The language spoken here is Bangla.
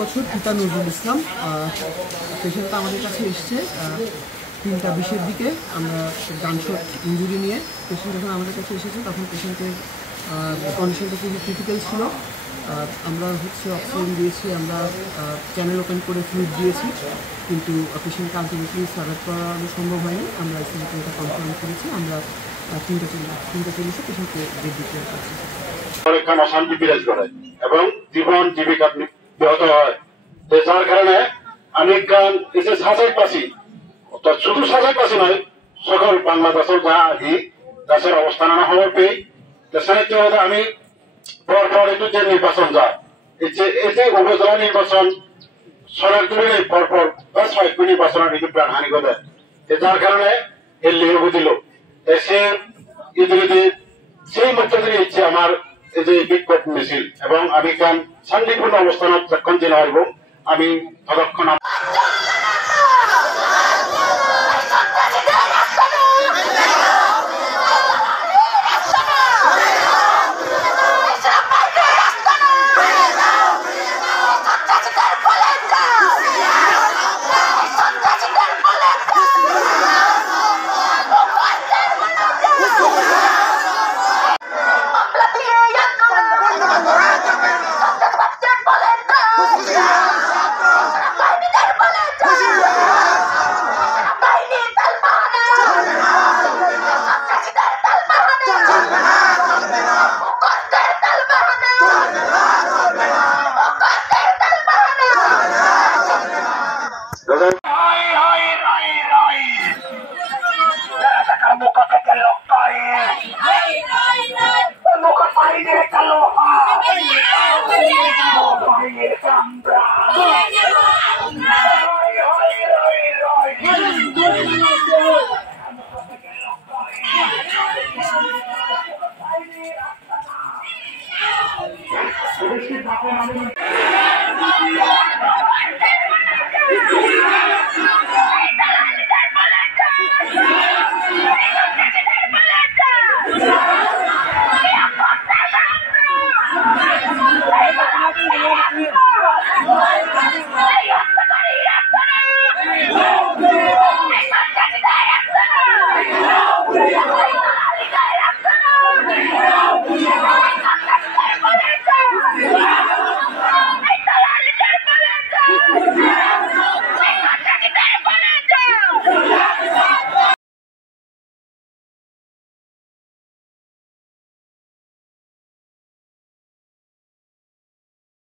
বছর পিতা নজরুল ইসলাম পেশেন্টটা আমাদের কাছে এসছে 3:20 দিকে। আমরা গানশট ইঞ্জুরি নিয়ে পেশেন্ট যখন আমাদের কাছে এসেছে তখন পেশেন্টের কন্ডিশনটা খুবই ক্রিটিক্যাল ছিল। আমরা অক্সিজেন দিয়েছি, আমরা চ্যানেল ওপেন করে ফ্লুইড দিয়েছি, কিন্তু পেশেন্টকে আলটিমেটলি সার্ভাইভ করানো সম্ভব হয়নি। আমরা এসএমকে এটা কনফার্ম করেছি। আমরা 3:40 পেশেন্টকে ডেড ডিক্লেয়ার করছি। অশান্তি বিরাজ করে এবং জীবন জীবিকা ব্যাহত হয়। যার কারণে আমি গান এসে সাজাইপাসি, শুধু সাজাইপাসি নয়, সকল বাংলাদেশের যা আগে দেশের অবস্থান খবর পেয়ে সাহিত্য আমি পরপর একটু যে নির্বাচন যায় এই যে উপজেলা নির্বাচন সড়ক তুলে পরপর বেশ কয়েকটি নির্বাচনের একটু প্রাণহানি ঘটে। যার কারণে এর লিঙ্গ দিল সে ইতিমধ্যে সেই মধ্যে দিয়ে ইচ্ছে আমার এই যে বিক্ষোভ মিছিল এবং আমি কান শান্তিপূর্ণ অবস্থানত যখন জেলা হইব আমি ততক্ষণ Thank you.